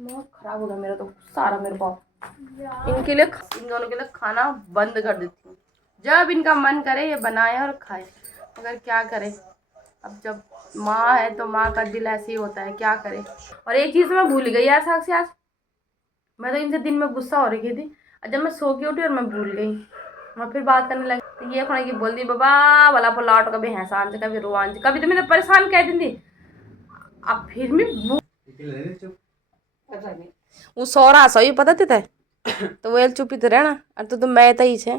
दिमाग खराब हो गया मेरा, तो गुस्सा आ रहा मेरे को। इनके लिए, इन दोनों के लिए खाना बंद कर देती हूँ। जब इनका मन करे ये बनाए और खाए, मगर क्या करे, अब जब माँ है तो माँ का दिल ऐसे ही होता है, क्या करे। और एक चीज़ मैं भूल गई यार साक्षी, आज मैं तो इनसे दिन में गुस्सा हो रही थी, और जब मैं सो के उठी और मैं भूल गई, मैं फिर बात करने लगी तो ये खोने की बोल दी बाबा वाला पलाट, कभी हंसान कभी रोआन, कभी तो मैंने परेशान कह दी थी। अब फिर मैं वो सो रहा सही पता थे तो वो चुप ही तो रहना, और तो मैं तही छे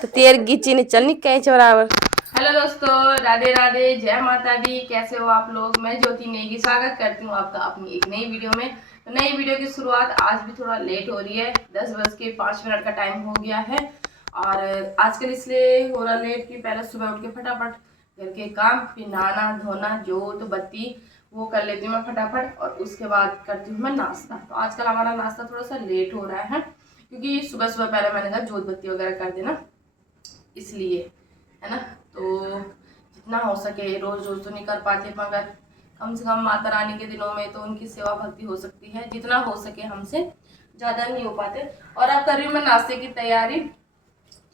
तो तेर गिची ने चलनी कैच बराबर। हेलो दोस्तों, राधे राधे, जय माता दी। कैसे हो आप लोग? मैं ज्योति नेगी स्वागत करती हूँ आपका अपनी एक नई वीडियो में। तो नई वीडियो की शुरुआत आज भी थोड़ा लेट हो रही है, 10:05 का टाइम हो गया है। और आजकल इसलिए हो रहा लेट कि पहले सुबह उठ के फटाफट घर के काम, फिर नहाना धोना जोत बत्ती वो कर लेती हूँ मैं फटाफट, और उसके बाद करती हूँ मैं नाश्ता। तो आजकल हमारा नाश्ता थोड़ा सा लेट हो रहा है, क्योंकि सुबह सुबह पहले मैंने कहा जोत बत्ती वगैरह कर देना, इसलिए, है ना। तो जितना हो सके, रोज रोज तो नहीं कर पाते, मगर कम से कम माता रानी के दिनों में तो उनकी सेवा भक्ति हो सकती है, जितना हो सके हमसे, ज़्यादा नहीं हो पाते। और अब कर रही हूँ मैं नाश्ते की तैयारी।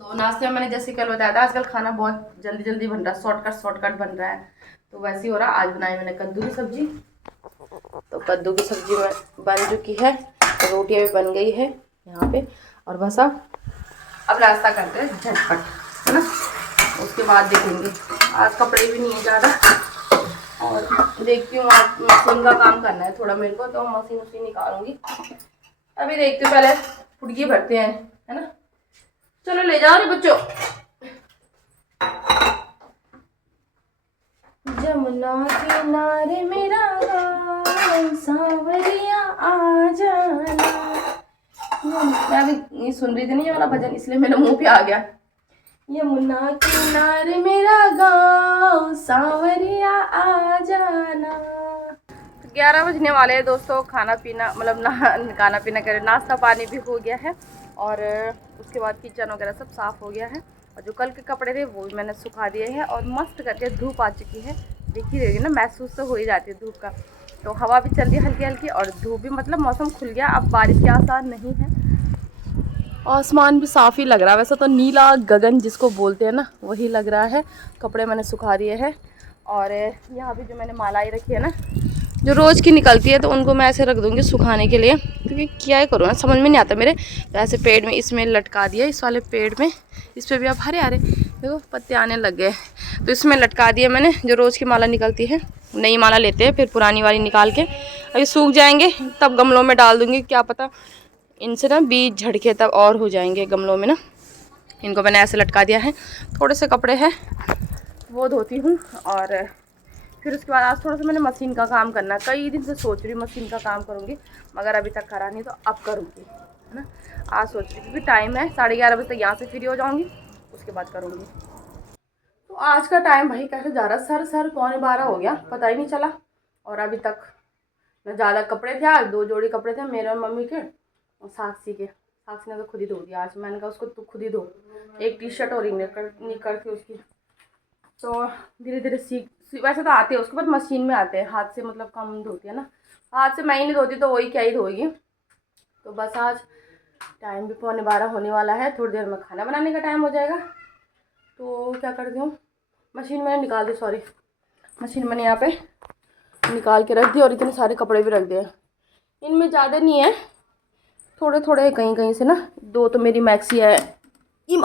तो नाश्ते में मैंने जैसे कल बताया था, आजकल खाना बहुत जल्दी जल्दी बन रहा है, शॉर्टकट बन रहा है, तो वैसे ही हो रहा। आज बनाई मैंने कद्दू की सब्जी, तो कद्दू की सब्जी में बन चुकी है, तो रोटियाँ भी बन गई है यहाँ पे। और बस अब नाश्ता करते हैं झटपट, है ना। उसके बाद देखेंगे, आज कपड़े भी नहीं है ज़्यादा, और देखती हूँ आज मशीन का काम करना है थोड़ा मेरे को, तो मशीन निकालूंगी। अभी देखती हूँ, पहले फुटकी भरते हैं, है ना। चलो ले जाओ रे बच्चों। जमुना किनारे मेरा गाँव, सांवरिया आ जाना। मैं अभी ये सुन रही थी नहीं ये वाला भजन, इसलिए मेरे मुंह पे आ गया। यमुना किनारे मेरा गाँव, सांवरिया आ जाना। 11 बजने वाले हैं दोस्तों। खाना पीना मतलब खाना पीना करे, नाश्ता पानी भी हो गया है, और उसके बाद किचन वगैरह सब साफ़ हो गया है। और जो कल के कपड़े थे वो भी मैंने सुखा दिए हैं, और मस्त करके धूप आ चुकी है, दिख ही रही है ना, महसूस तो हो ही जाती है धूप का। तो हवा भी चल रही है हल्की हल्की, और धूप भी, मतलब मौसम खुल गया, अब बारिश के आसार नहीं है। आसमान भी साफ़ ही लग रहा है, वैसे तो नीला गगन जिसको बोलते हैं ना, वही लग रहा है। कपड़े मैंने सुखा दिए हैं, और यहाँ भी जो मैंने मालाई रखी है ना, जो रोज़ की निकलती है, तो उनको मैं ऐसे रख दूँगी सुखाने के लिए, क्योंकि क्या करूँ ना, समझ में नहीं आता मेरे। तो ऐसे पेड़ में इसमें लटका दिया, इस वाले पेड़ में, इस पर भी अब हरे हरे देखो पत्ते आने लग गए, तो इसमें लटका दिया मैंने। जो रोज़ की माला निकलती है, नई माला लेते हैं, फिर पुरानी वाली निकाल के अभी सूख जाएंगे तब गमलों में डाल दूँगी, क्या पता इनसे ना बीज झड़के तब और हो जाएंगे गमलों में ना। इनको मैंने ऐसे लटका दिया है। थोड़े से कपड़े हैं वो धोती हूँ, और फिर उसके बाद आज थोड़ा सा मैंने मशीन का काम करना, कई दिन से सोच रही हूँ मशीन का काम करूँगी, मगर अभी तक करा नहीं, तो अब करूँगी, है ना। आज सोच रही हूँ, क्योंकि टाइम है 11:30 बजे तक यहाँ से फ्री हो जाऊँगी, उसके बाद करूँगी। तो आज का टाइम भाई कैसे जा रहा है, सर 11:15 हो गया, पता ही नहीं चला। और अभी तक न ज़्यादा कपड़े थे, आज 2 जोड़ी कपड़े थे मेरे और मम्मी के, और साक्षी के। साक्षी ने तो खुद ही धो दिया आज, मैंने कहा उसको तू खुद ही धो, एक टी शर्ट और निकर थी उसकी। तो धीरे धीरे सीख, वैसे तो आते हैं उसके बाद मशीन में आते हैं, हाथ से मतलब कम धोती है ना, हाथ से मैं ही नहीं धोती, तो वही क्या ही धोएगी। तो बस आज टाइम भी 11:15 होने वाला है, थोड़ी देर में खाना बनाने का टाइम हो जाएगा। तो क्या करती हूँ, मशीन मैंने निकाल दी, सॉरी, मशीन मैंने यहाँ पे निकाल के रख दी, और इतने सारे कपड़े भी रख दिए। इनमें ज़्यादा नहीं है, थोड़े थोड़े कहीं कहीं से ना। 2 तो मेरी मैक्सी है, ये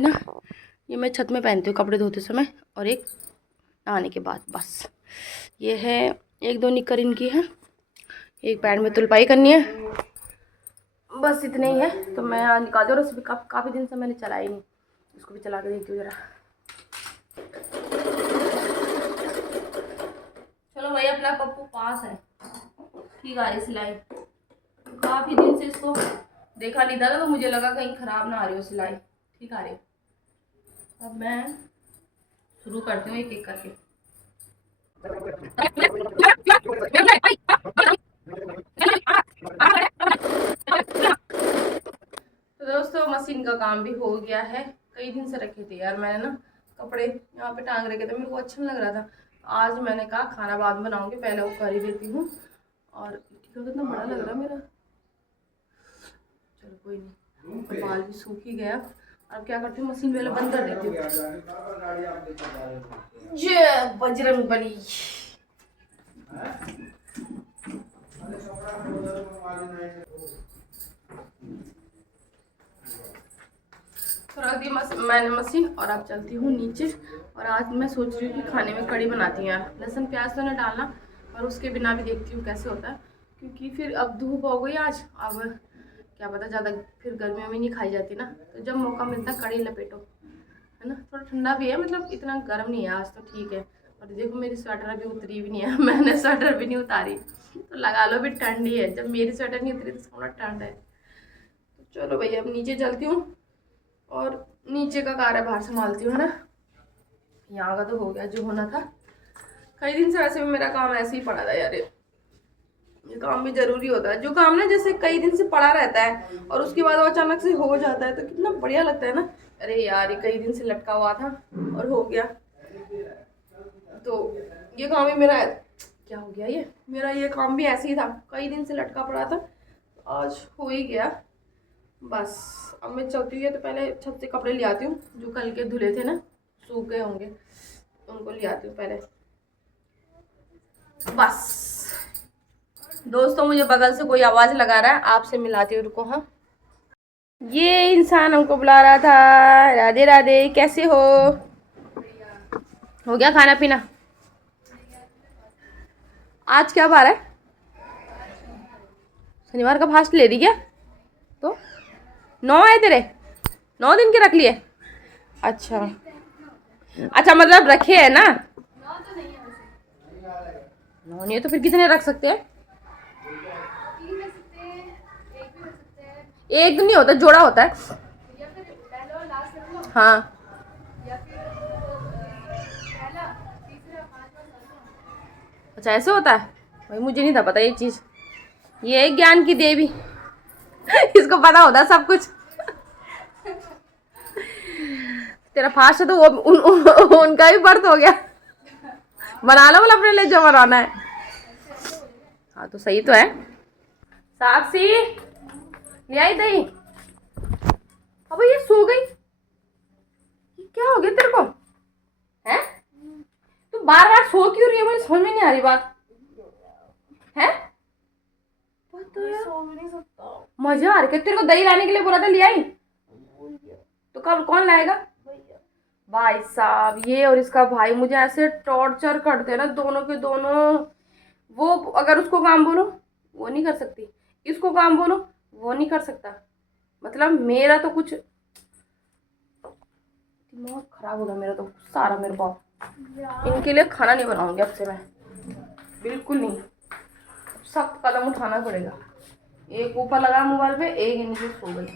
ना, ये मैं छत में पहनती हूँ कपड़े धोते समय, और एक नहाने के बाद, बस ये है। 1-2 निक्कर इनकी है, एक पैंट में तुलपाई करनी है, बस इतने ही है। तो मैं आज निकाल दूँ, और भी काफ़ी दिन से मैंने चलाई नहीं, इसको भी चला के देखती हूँ ज़रा। चलो भाई, अपना पप्पू पास है, ठीक आ रही सिलाई, काफ़ी दिन से इसको देखा नहीं था, तो मुझे लगा कहीं ख़राब ना आ रही हो सिलाई, ठीक आ रही। अब मैं शुरू करती हूँ एक एक करके। तो दोस्तों मशीन का काम भी हो गया है, कई दिन से रखे थे यार मैंने ना कपड़े यहाँ पे टांग रखे थे, मेरे को अच्छा नहीं लग रहा था। आज मैंने कहा खाना बाद में बनाऊंगी, पहले वो कर ही देती हूँ। और टीका कितना बड़ा लग रहा है मेरा। चलो कोई नहीं, बाल भी सूख ही गया। अब क्या करती हूँ, मशीन वाले बंद कर देती हूँ। जय बजरंगबली। तो रख दी मैंने मशीन और अब चलती हूँ नीचे। और आज मैं सोच रही हूँ कि खाने में कड़ी बनाती हूँ यार। लहसुन प्याज तो नहीं डालना, और उसके बिना भी देखती हूँ कैसे होता है, क्योंकि फिर अब धूप हो गई आज। अब क्या पता ज़्यादा फिर गर्मियों में नहीं खाई जाती ना, तो जब मौका मिलता कड़ी लपेटो, है ना। थोड़ा ठंडा भी है, मतलब इतना गर्म नहीं है आज, तो ठीक है। और देखो मेरी स्वेटर अभी उतरी भी नहीं है, मैंने स्वेटर भी नहीं उतारी, तो लगा लो भी ठंडी है। जब मेरी स्वेटर नहीं उतरी तो थोड़ा ठंड है। तो चलो भैया अब नीचे चलती हूँ और नीचे का कार्य बाहर संभालती हूँ, है ना। यहाँ का तो हो गया जो होना था। कई दिन से वैसे भी मेरा काम ऐसे ही पड़ा था यार। ये काम भी जरूरी होता है, जो काम ना जैसे कई दिन से पड़ा रहता है और उसके बाद वो अचानक से हो जाता है, तो कितना बढ़िया लगता है ना। अरे यार ये कई दिन से लटका हुआ था और हो गया, तो ये काम भी मेरा क्या हो गया, ये मेरा ये काम भी ऐसे ही था, कई दिन से लटका पड़ा था, आज हो ही गया। बस अब मैं चलती हूँ, तो पहले छत से कपड़े ले आती हूँ, जो कल के धुले थे ना, सूख गए होंगे, उनको ले आती हूँ पहले। बस दोस्तों मुझे बगल से कोई आवाज़ लगा रहा है, आपसे मिलाती हूँ, रुको। हाँ, ये इंसान हमको बुला रहा था। राधे राधे, कैसे हो गया खाना पीना? आज क्या बार है? शनिवार का फास्ट ले दी क्या? तो 9 है तेरे, 9 दिन के रख लिए? अच्छा अच्छा, मतलब रखे है ना? 9 नहीं है तो फिर कितने रख सकते हैं? एक नहीं होता, जोड़ा होता है। हाँ अच्छा ऐसे होता है, भाई मुझे नहीं था पता ये चीज़। ये है ज्ञान की देवी। इसको पता होता है सब कुछ। तेरा फास्ट है तो वो उनका भी बर्थ हो गया। बना लो मतलब अपने लिए जो बनाना है। हाँ तो सही तो है। साक्षी ले आई दही। अब ये सो गई, क्या हो गया तेरे को? है तू बार बार सो क्यों रही है, मुझे समझ में नहीं आ रही बात है। सो भी नहीं सकता, मजा आ रहा है। तेरे को दही लाने के लिए बोला था, ले आई? तो कब कौन लाएगा? भाई साहब ये और इसका भाई मुझे ऐसे टॉर्चर करते हैं ना, दोनों के दोनों। वो अगर उसको काम बोलो वो नहीं कर सकती, इसको काम बोलो वो नहीं कर सकता। मतलब मेरा तो कुछ दिमाग खराब हो गया मेरा, तो गुस्सा आ रहा मेरे को। इनके लिए खाना नहीं बनाऊंगी अब से मैं, बिल्कुल नहीं। सख्त कदम उठाना पड़ेगा। एक ऊपर लगा मोबाइल पे, एक इनसे सो गई।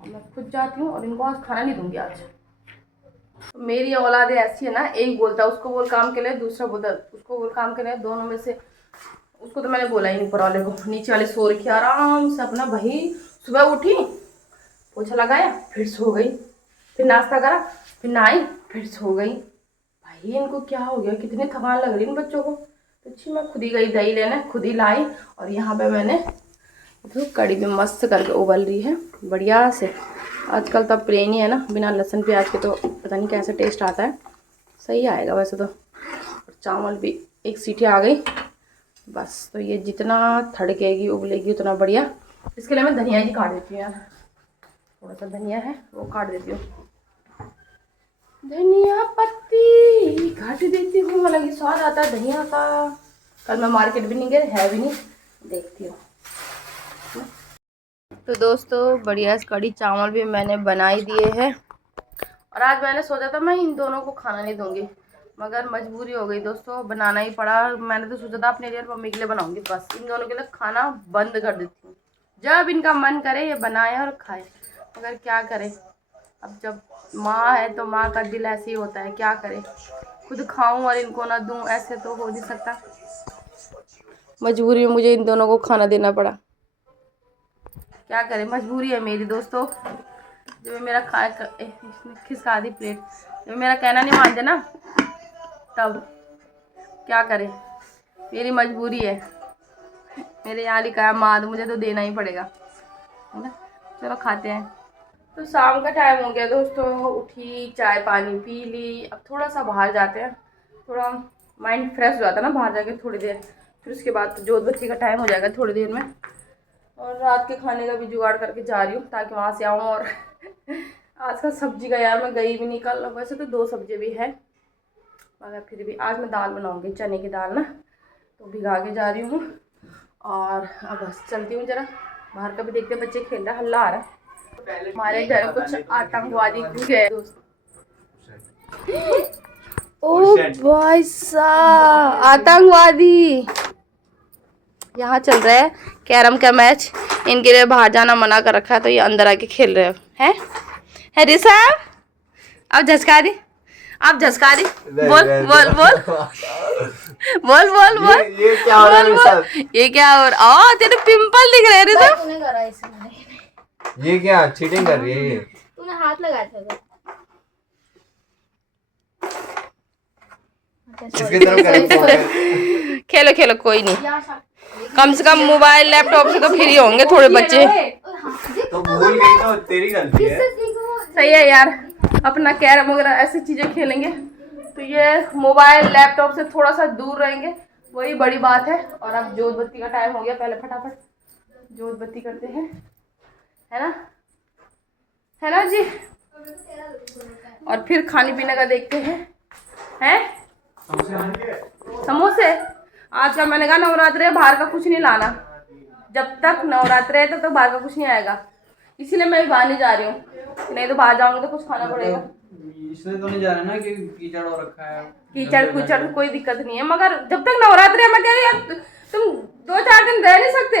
और मैं खुद जाती हूँ और इनको आज खाना नहीं दूंगी आज। मेरी औलाद ऐसी है ना, एक बोलता उसको बोल काम के लिए, दूसरा बोलता उसको बोल काम के लिए, दोनों में से उसको तो मैंने बोला ही नहीं, ऊपर वाले को। नीचे वाले सो रखी आराम से अपना भाई। सुबह उठी, पोछा लगाया, फिर सो गई, फिर नाश्ता करा, फिर नहाई, फिर सो गई। भाई इनको क्या हो गया, कितनी थकान लग रही इन बच्चों को। तो अच्छी मैं खुद ही गई दही लेने, खुद ही लाई। और यहाँ पे मैंने तो कड़ी भी मस्त करके उबल रही है बढ़िया से। आजकल तो प्लेन ही है ना, बिना लहसुन प्याज के, तो पता नहीं कैसा टेस्ट आता है। सही आएगा वैसे तो। चावल भी एक सीटी आ गई बस। तो ये जितना थड़केगी उबलेगी उतना बढ़िया। इसके लिए मैं धनिया ही काट देती हूँ यार, थोड़ा सा धनिया है वो काट देती हूँ। धनिया पत्ती काट देती हूँ, अलग स्वाद आता है धनिया का। कल मैं मार्केट भी नहीं गई, है भी नहीं, देखती हूँ। तो दोस्तों बढ़िया कड़ी चावल भी मैंने बना ही दिए हैं। और आज मैंने सोचा था मैं इन दोनों को खाना नहीं दूंगी, मगर मजबूरी हो गई दोस्तों, बनाना ही पड़ा। मैंने तो सोचा था अपने लिए और मम्मी के लिए बनाऊंगी, बस इन दोनों के लिए खाना बंद कर देती हूँ। जब इनका मन करे ये बनाए और खाए, मगर क्या करे। अब जब माँ है तो माँ का दिल ऐसे ही होता है, क्या करे। खुद खाऊं और इनको ना दूं, ऐसे तो हो नहीं सकता। मजबूरी में मुझे इन दोनों को खाना देना पड़ा, क्या करें, मजबूरी है मेरी दोस्तों। जब मेरा खिसका दी प्लेट, जब मेरा कहना नहीं मानते ना, तब क्या करें, मेरी मजबूरी है। मेरे यहाँ लिखा है माद, मुझे तो देना ही पड़ेगा, है ना। चलो खाते हैं। तो शाम का टाइम हो गया दोस्तों, उठी, चाय पानी पी ली। अब थोड़ा सा बाहर जाते हैं, थोड़ा माइंड फ्रेश हो जाता है ना बाहर जाके थोड़ी देर। फिर उसके बाद तो जोत बत्ती का टाइम हो जाएगा थोड़ी देर में। और रात के खाने का भी जुगाड़ करके जा रही हूँ ताकि वहाँ से आऊँ। और आज का सब्जी का यार मैं गई भी नहीं कल, वैसे तो 2 सब्जी भी है, मगर फिर भी आज मैं दाल बनाऊँगी, चने की दाल ना, तो भिगा के जा रही हूँ। और अब बस चलती हूँ जरा बाहर का भी देखते हैं, बच्चे खेल रहे, हल्ला आ रहा है। हमारे घर कुछ आतंकवादी घुस गए दोस्त। ओ भाई साहब, आतंकवादी यहाँ चल रहा है कैरम का मैच। इनके लिए बाहर जाना मना कर रखा है, तो ये अंदर आके खेल रहे हैं। है रिसा, अब झसका दी, आप झसका दी। बोल बोल बोल बोल बोल बोल। ये क्या हो रहा है मेरे साथ? ये क्या हो रहा है? तेरे पिंपल दिख रहे हैं रिसा। तूने करा इसमें। ये क्या चीटिंग कर रही है ये? तूने हाथ लगाया था। इसकी तरफ कर। खेलो खेलो, कोई नहीं, कम से कम मोबाइल लैपटॉप से तो फ्री होंगे थोड़े बच्चे। तो भूल गई तो तेरी गलती है। सही है यार, अपना कैरम वगैरह ऐसी चीजें खेलेंगे तो ये मोबाइल लैपटॉप से थोड़ा सा दूर रहेंगे, वही बड़ी बात है। और अब जोत बत्ती का टाइम हो गया, पहले फटाफट जोत बत्ती करते हैं, है ना, है ना जी। और फिर खाने पीने का देखते हैं समोसे। आजकल मैंने कहा नवरात्रि है, बाहर का कुछ नहीं लाना, जब तक नवरात्रि है तो बाहर का कुछ नहीं आएगा। इसीलिए मैं बाहर नहीं जा रही हूँ, नहीं तो बाहर जाऊंगी तो कुछ खाना पड़ेगा। इसलिए तो नहीं जा रहा ना कि कीचड़ हो रखा है। कीचड़ कुचड़ कोई दिक्कत नहीं है, मगर जब तक नवरात्रि है मैं कह रही हूँ तुम 2-4 दिन रह नहीं सकते।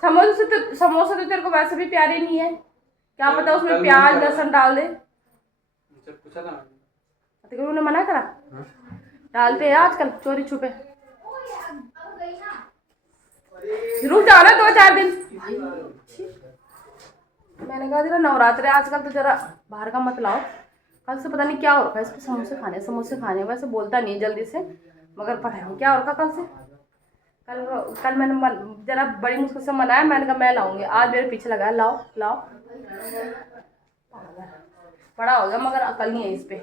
समोसे तो तेरे को वैसे भी प्यारे नहीं है, क्या पता उसमें प्याज लहसुन डाल दे। पूछा था उन्होंने मना करा, डालते हैं आजकल चोरी छुपे। रुक जाओ ना 2-4 दिन। मैंने कहा जरा नवरात्रि आजकल तो जरा बाहर का मत लाओ। कल से पता नहीं क्या हो रखा है इसको, समोसे खाने वैसे बोलता नहीं जल्दी से, मगर पता नहीं क्या हो रखा कल से। कल मैंने जरा बड़ी मुश्किल से मनाया, मैंने कहा मैं लाऊंगी, आज मेरे पीछे लगाया लाओ लाओ। बड़ा हो गया मगर अकल नहीं है इस पे।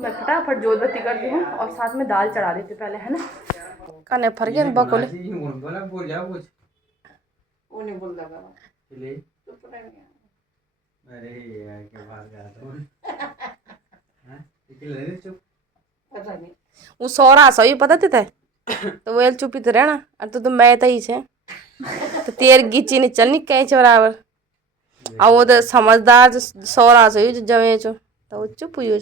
मैं फटाफट जोत बत्ती करती हूँ और साथ में दाल चढ़ा देती हूँ पहले, है ना। कने फर गया बकोले बोल जा कुछ वो नहीं बोल रहा चले। अरे यार क्या बात कर रहा है? हैं चुप, पता नहीं वो सोरा सही पता थे तो वो चुप ही तो रहना। और तो मैं तो ही छे तो तेर गिची नहीं चलनी कहीं बराबर। और वो तो समझदार सोरा सही जो जमे चो तो वो चुप हुई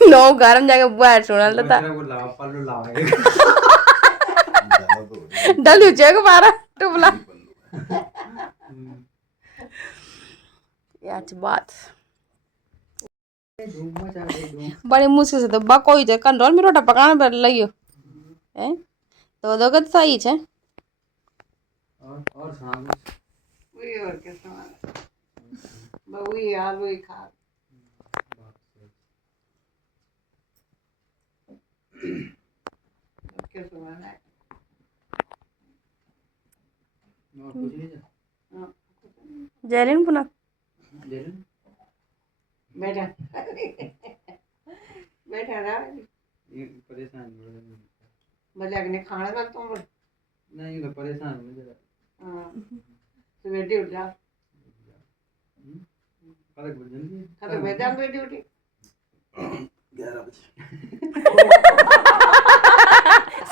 नो गरम जाके बैठ सुना लेता डल जाएगा बारा टुबला यार बात बड़ी मुश्किल से तो बकोई है कंट्रोल में रोटा पकाना पर लगियो हैं तो दोगे तो सही है। और शाम वही और क्या सामान वही यार वही खा क्या सामान है कुछ नहीं जैलिन पुना बेटा बैठा रहा ये परेशान मजाक ने खाना था तुम नहीं तो परेशान हो जरा। हाँ सवेरे उठ जा कल को जल्दी कल बैठ जा ड्यूटी 11 बजे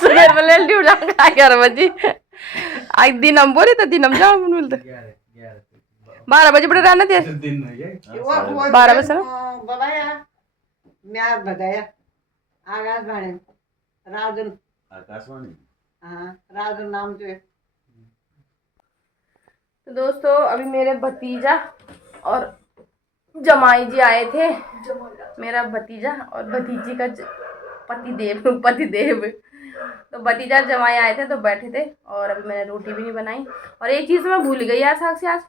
सुबह वाले ड्यूटी जाऊंगा 11 बजे। आज दिन हम बोले तो दिन हम जाओ मिलते 12 बजे बड़े रहना थे दिन में ये 12 बजे ना बताया मैं बताया आकाशवाणी राजन आकाशवाणी हाँ राजन नाम जो है। तो दोस्तों अभी मेरे भतीजा और जमाई जी आए थे, मेरा भतीजा और भतीजी का पतिदेव तो भतीजा जमाई आए थे तो बैठे थे। और अभी मैंने रोटी भी नहीं बनाई। और एक चीज़ मैं भूल गई यार साक्षी, आज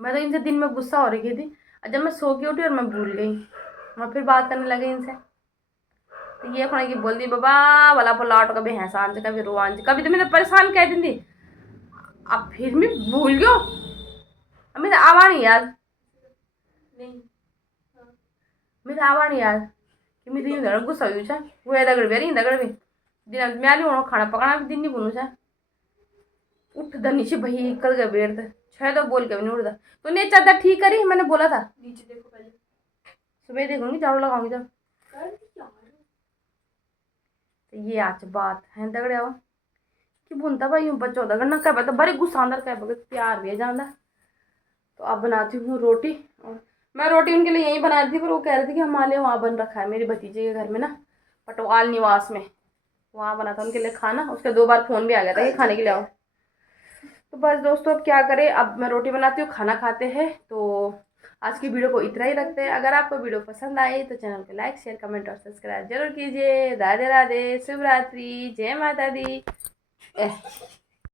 मैं तो इनसे दिन में गुस्सा हो रही थी और जब मैं सो के उठी और मैं भूल गई, मैं फिर बात करने लगी इनसे। तो ये खोने की बोल दी बाबा वाला पुलाट कभी हैसान कभी रोआन कभी तो मैंने परेशान कह दी थी। अब फिर मैं भूल गयो, अब मेरे आवा नहीं याद, नहीं मेरे आवा नहीं याद कि मेरे दिन गुस्सा हुई छा वो ऐदा कर बेरी इंदा कर भी दिन मैं नहीं होना खाना पकाना भी दिन नहीं बनू छा उठ द नीचे भाई कल गए बैठ दे छह तो बोल के भी नहीं उठता। तो ने चादर ठीक करी, मैंने बोला था नीचे देखो पहले, सुबह देखूंगी झाड़ू लगाऊंगी जब। तो ये आज बात है दगड़े आओ कि बुनता भाई हूँ बच्चों का करना कह तो बड़े गुस्सा अंदर कह बगत प्यार भी जाना। तो अब बनाती हूँ रोटी, और मैं रोटी उनके लिए यहीं बना रही थी पर वो कह रहे थे कि हमारे वहाँ बन रखा है मेरी भतीजे के घर में ना, पटवाल निवास में, वहाँ बना था उनके लिए खाना। उसके 2 बार फ़ोन भी आ गया था कि खाने के लिए आओ। तो बस दोस्तों अब क्या करें, अब मैं रोटी बनाती हूँ, खाना खाते हैं। तो आज की वीडियो को इतना ही रखते हैं। अगर आपको वीडियो पसंद आई तो चैनल को लाइक शेयर कमेंट और सब्सक्राइब जरूर कीजिए। राधे राधे, शुभ रात्रि, जय माता दी।